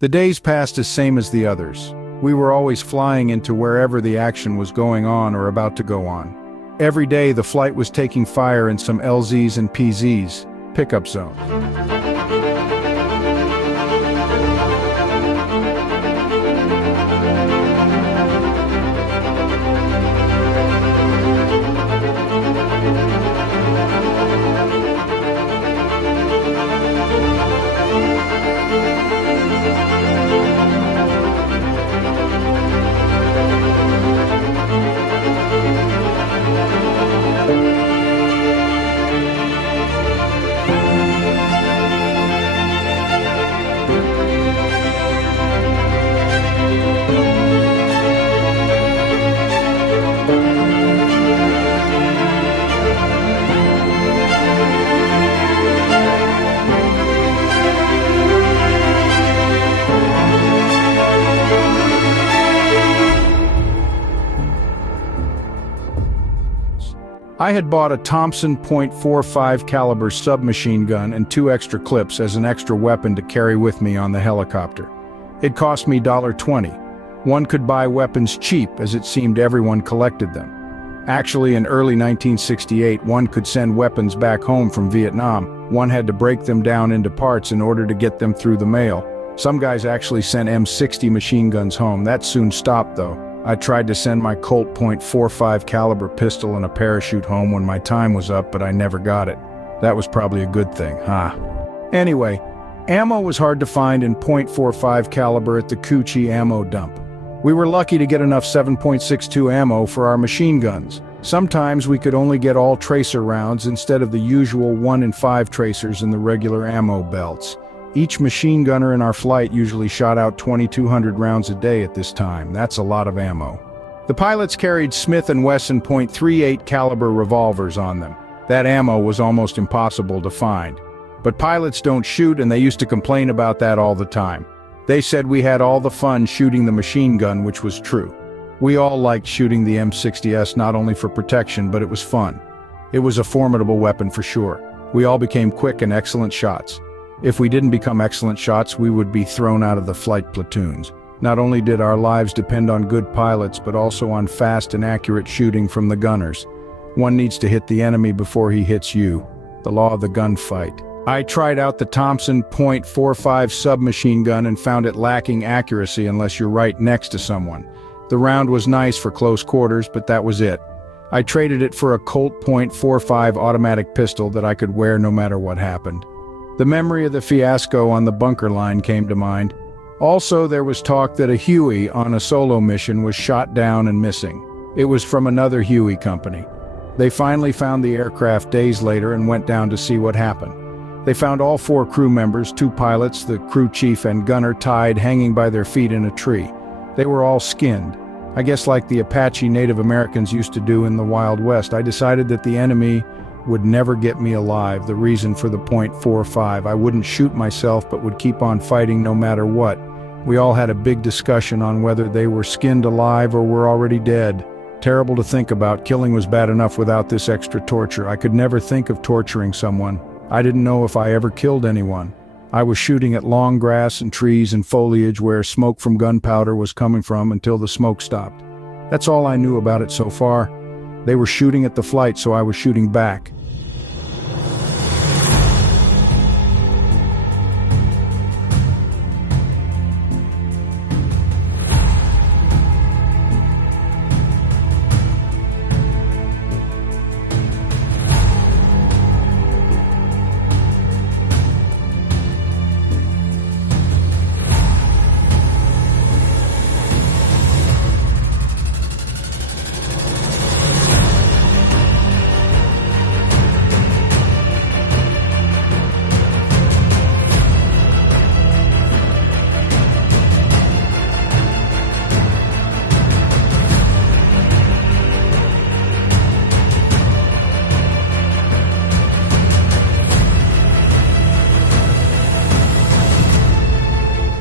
The days passed as same as the others. We were always flying into wherever the action was going on or about to go on. Every day the flight was taking fire in some LZs and PZs, pickup zones. I had bought a Thompson .45 caliber submachine gun and 2 extra clips as an extra weapon to carry with me on the helicopter. It cost me $20. One could buy weapons cheap, as it seemed everyone collected them. Actually, in early 1968, one could send weapons back home from Vietnam. One had to break them down into parts in order to get them through the mail. Some guys actually sent M60 machine guns home. That soon stopped, though. I tried to send my Colt .45 caliber pistol and a parachute home when my time was up, but I never got it. That was probably a good thing, huh? Anyway, ammo was hard to find in .45 caliber at the Coochie ammo dump. We were lucky to get enough 7.62 ammo for our machine guns. Sometimes we could only get all tracer rounds instead of the usual 1 in 5 tracers in the regular ammo belts. Each machine gunner in our flight usually shot out 2,200 rounds a day at this time. That's a lot of ammo. The pilots carried Smith & Wesson .38 caliber revolvers on them. That ammo was almost impossible to find. But pilots don't shoot, and they used to complain about that all the time. They said we had all the fun shooting the machine gun, which was true. We all liked shooting the M60S not only for protection, but it was fun. It was a formidable weapon for sure. We all became quick and excellent shots. If we didn't become excellent shots, we would be thrown out of the flight platoons. Not only did our lives depend on good pilots, but also on fast and accurate shooting from the gunners. One needs to hit the enemy before he hits you. The law of the gunfight. I tried out the Thompson .45 submachine gun and found it lacking accuracy unless you're right next to someone. The round was nice for close quarters, but that was it. I traded it for a Colt .45 automatic pistol that I could wear no matter what happened. The memory of the fiasco on the bunker line came to mind. Also, there was talk that a Huey on a solo mission was shot down and missing. It was from another Huey company. They finally found the aircraft days later and went down to see what happened. They found all 4 crew members, 2 pilots, the crew chief and gunner, tied, hanging by their feet in a tree. They were all skinned. I guess like the Apache Native Americans used to do in the Wild West. I decided that the enemy would never get me alive. The reason for the .45, I wouldn't shoot myself but would keep on fighting no matter what. We all had a big discussion on whether they were skinned alive or were already dead. Terrible to think about. Killing was bad enough without this extra torture. I could never think of torturing someone. I didn't know if I ever killed anyone. I was shooting at long grass and trees and foliage where smoke from gunpowder was coming from until the smoke stopped. That's all I knew about it so far. They were shooting at the flight, so I was shooting back.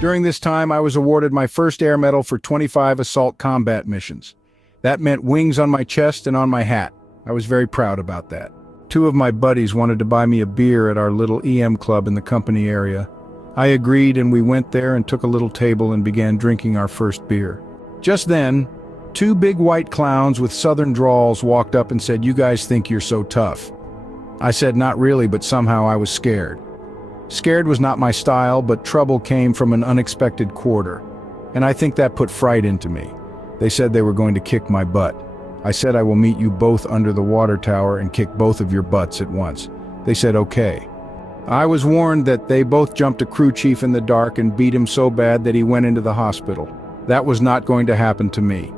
During this time, I was awarded my first Air Medal for 25 assault combat missions. That meant wings on my chest and on my hat. I was very proud about that. 2 of my buddies wanted to buy me a beer at our little EM club in the company area. I agreed, and we went there and took a little table and began drinking our first beer. Just then, two big white clowns with southern drawls walked up and said, "You guys think you're so tough." I said, "Not really, but somehow I was scared." Scared was not my style, but trouble came from an unexpected quarter, and I think that put fright into me. They said they were going to kick my butt. I said, "I will meet you both under the water tower and kick both of your butts at once." They said, "Okay." I was warned that they both jumped a crew chief in the dark and beat him so bad that he went into the hospital. That was not going to happen to me.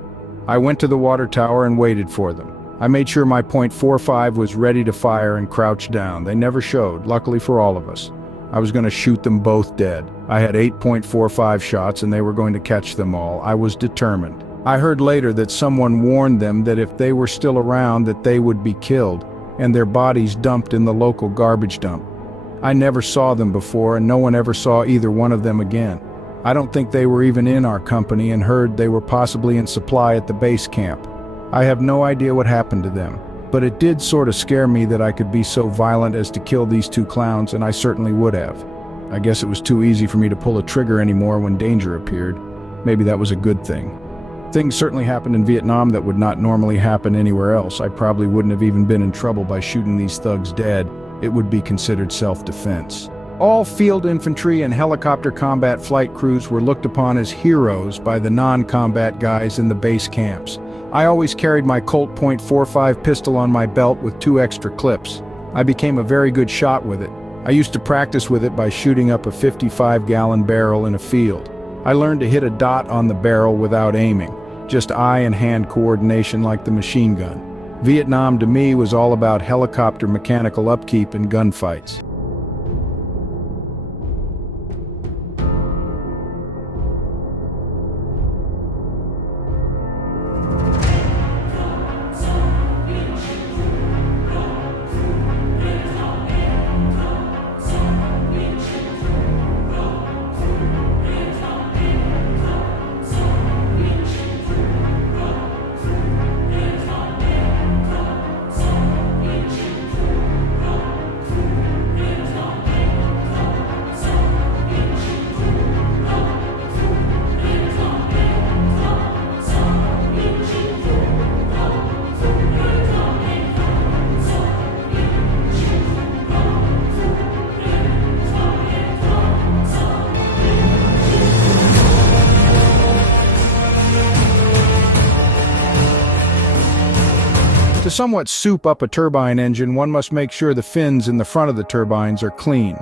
I went to the water tower and waited for them. I made sure my .45 was ready to fire and crouched down. They never showed, luckily for all of us. I was going to shoot them both dead. I had 8.45 shots and they were going to catch them all. I was determined. I heard later that someone warned them that if they were still around that they would be killed and their bodies dumped in the local garbage dump. I never saw them before, and no one ever saw either one of them again. I don't think they were even in our company, and heard they were possibly in supply at the base camp. I have no idea what happened to them, but it did sort of scare me that I could be so violent as to kill these two clowns, and I certainly would have. I guess it was too easy for me to pull a trigger anymore when danger appeared. Maybe that was a good thing. Things certainly happened in Vietnam that would not normally happen anywhere else. I probably wouldn't have even been in trouble by shooting these thugs dead. It would be considered self-defense. All field infantry and helicopter combat flight crews were looked upon as heroes by the non-combat guys in the base camps. I always carried my Colt .45 pistol on my belt with 2 extra clips. I became a very good shot with it. I used to practice with it by shooting up a 55-gallon barrel in a field. I learned to hit a dot on the barrel without aiming, just eye and hand coordination like the machine gun. Vietnam to me was all about helicopter mechanical upkeep and gunfights. To somewhat soup up a turbine engine, one must make sure the fins in the front of the turbines are clean.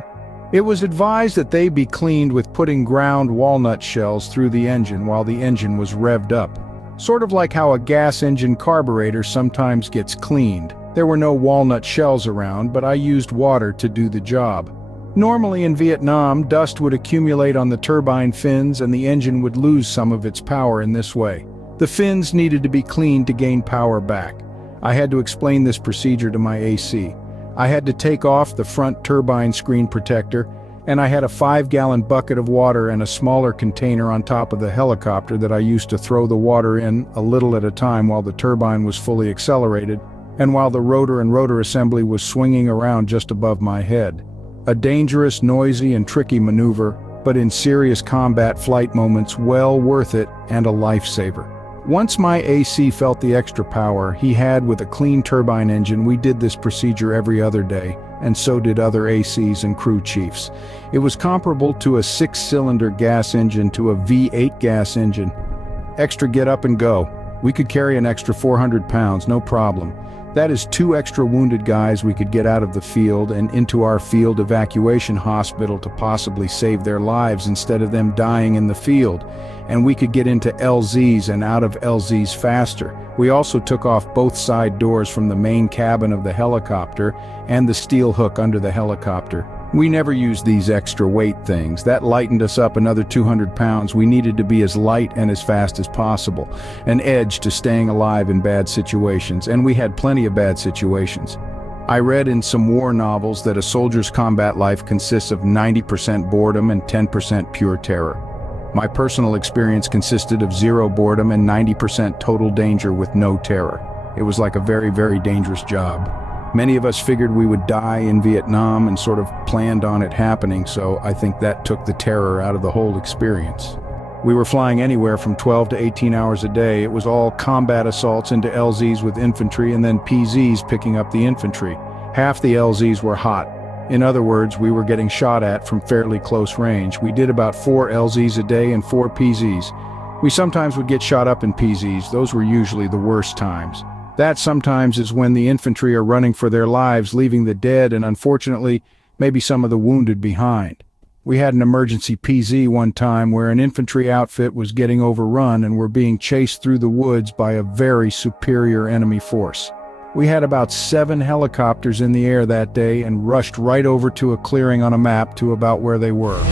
It was advised that they be cleaned with putting ground walnut shells through the engine while the engine was revved up. Sort of like how a gas engine carburetor sometimes gets cleaned. There were no walnut shells around, but I used water to do the job. Normally in Vietnam, dust would accumulate on the turbine fins and the engine would lose some of its power in this way. The fins needed to be cleaned to gain power back. I had to explain this procedure to my AC. I had to take off the front turbine screen protector, and I had a 5-gallon bucket of water and a smaller container on top of the helicopter that I used to throw the water in a little at a time while the turbine was fully accelerated, and while the rotor and rotor assembly was swinging around just above my head. A dangerous, noisy, and tricky maneuver, but in serious combat flight moments well worth it and a lifesaver. Once my AC felt the extra power he had with a clean turbine engine, we did this procedure every other day, and so did other ACs and crew chiefs. It was comparable to a 6-cylinder gas engine to a V8 gas engine. Extra get up and go. We could carry an extra 400 pounds, no problem. That is 2 extra wounded guys we could get out of the field and into our field evacuation hospital to possibly save their lives instead of them dying in the field. And we could get into LZs and out of LZs faster. We also took off both side doors from the main cabin of the helicopter and the steel hook under the helicopter. We never used these extra weight things. That lightened us up another 200 pounds. We needed to be as light and as fast as possible. An edge to staying alive in bad situations, and we had plenty of bad situations. I read in some war novels that a soldier's combat life consists of 90% boredom and 10% pure terror. My personal experience consisted of 0 boredom and 90% total danger with no terror. It was like a very, very dangerous job. Many of us figured we would die in Vietnam and sort of planned on it happening, so I think that took the terror out of the whole experience. We were flying anywhere from 12 to 18 hours a day. It was all combat assaults into LZs with infantry and then PZs picking up the infantry. Half the LZs were hot. In other words, we were getting shot at from fairly close range. We did about 4 LZs a day and 4 PZs. We sometimes would get shot up in PZs. Those were usually the worst times. That sometimes is when the infantry are running for their lives, leaving the dead and, unfortunately, maybe some of the wounded behind. We had an emergency PZ one time where an infantry outfit was getting overrun and were being chased through the woods by a very superior enemy force. We had about 7 helicopters in the air that day and rushed right over to a clearing on a map to about where they were.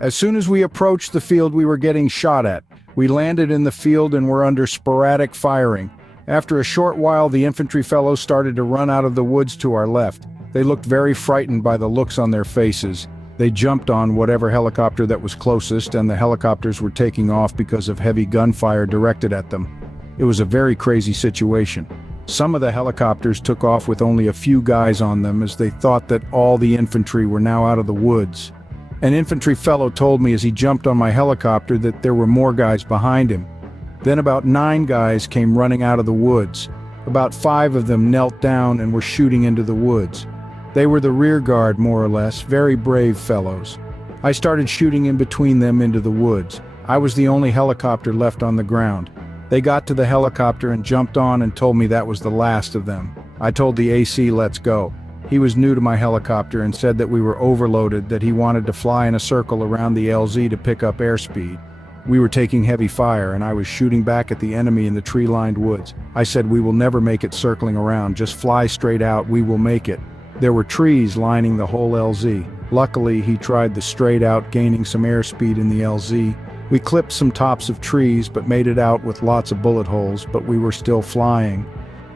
As soon as we approached the field, we were getting shot at. We landed in the field and were under sporadic firing. After a short while, the infantry fellows started to run out of the woods to our left. They looked very frightened by the looks on their faces. They jumped on whatever helicopter that was closest, and the helicopters were taking off because of heavy gunfire directed at them. It was a very crazy situation. Some of the helicopters took off with only a few guys on them as they thought that all the infantry were now out of the woods. An infantry fellow told me as he jumped on my helicopter that there were more guys behind him. Then about 9 guys came running out of the woods. About 5 of them knelt down and were shooting into the woods. They were the rear guard, more or less, very brave fellows. I started shooting in between them into the woods. I was the only helicopter left on the ground. They got to the helicopter and jumped on and told me that was the last of them. I told the AC, let's go. He was new to my helicopter and said that we were overloaded, that he wanted to fly in a circle around the LZ to pick up airspeed. We were taking heavy fire and I was shooting back at the enemy in the tree-lined woods. I said, we will never make it circling around, just fly straight out, we will make it. There were trees lining the whole LZ. Luckily, he tried the straight out, gaining some airspeed in the LZ. We clipped some tops of trees but made it out with lots of bullet holes, but we were still flying.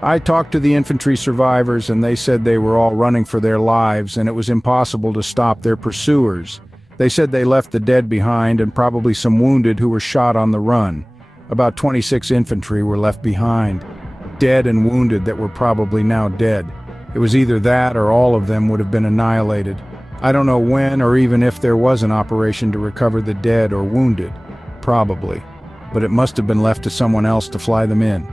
I talked to the infantry survivors and they said they were all running for their lives and it was impossible to stop their pursuers. They said they left the dead behind and probably some wounded who were shot on the run. About 26 infantry were left behind, dead and wounded that were probably now dead. It was either that or all of them would have been annihilated. I don't know when or even if there was an operation to recover the dead or wounded. Probably. But it must have been left to someone else to fly them in.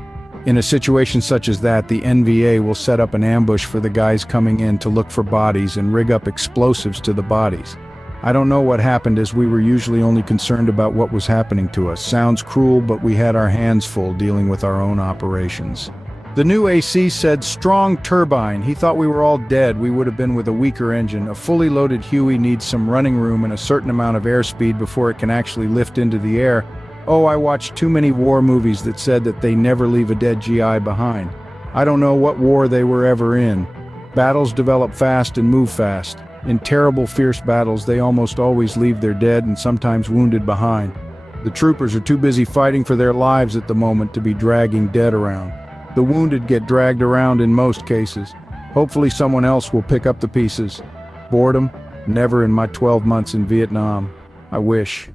In a situation such as that, the NVA will set up an ambush for the guys coming in to look for bodies and rig up explosives to the bodies. I don't know what happened as we were usually only concerned about what was happening to us. Sounds cruel, but we had our hands full dealing with our own operations. The new AC said strong turbine. He thought we were all dead. We would have been with a weaker engine. A fully loaded Huey needs some running room and a certain amount of airspeed before it can actually lift into the air. Oh, I watched too many war movies that said that they never leave a dead GI behind. I don't know what war they were ever in. Battles develop fast and move fast. In terrible, fierce battles, they almost always leave their dead and sometimes wounded behind. The troopers are too busy fighting for their lives at the moment to be dragging dead around. The wounded get dragged around in most cases. Hopefully someone else will pick up the pieces. Boredom? Never in my 12 months in Vietnam. I wish.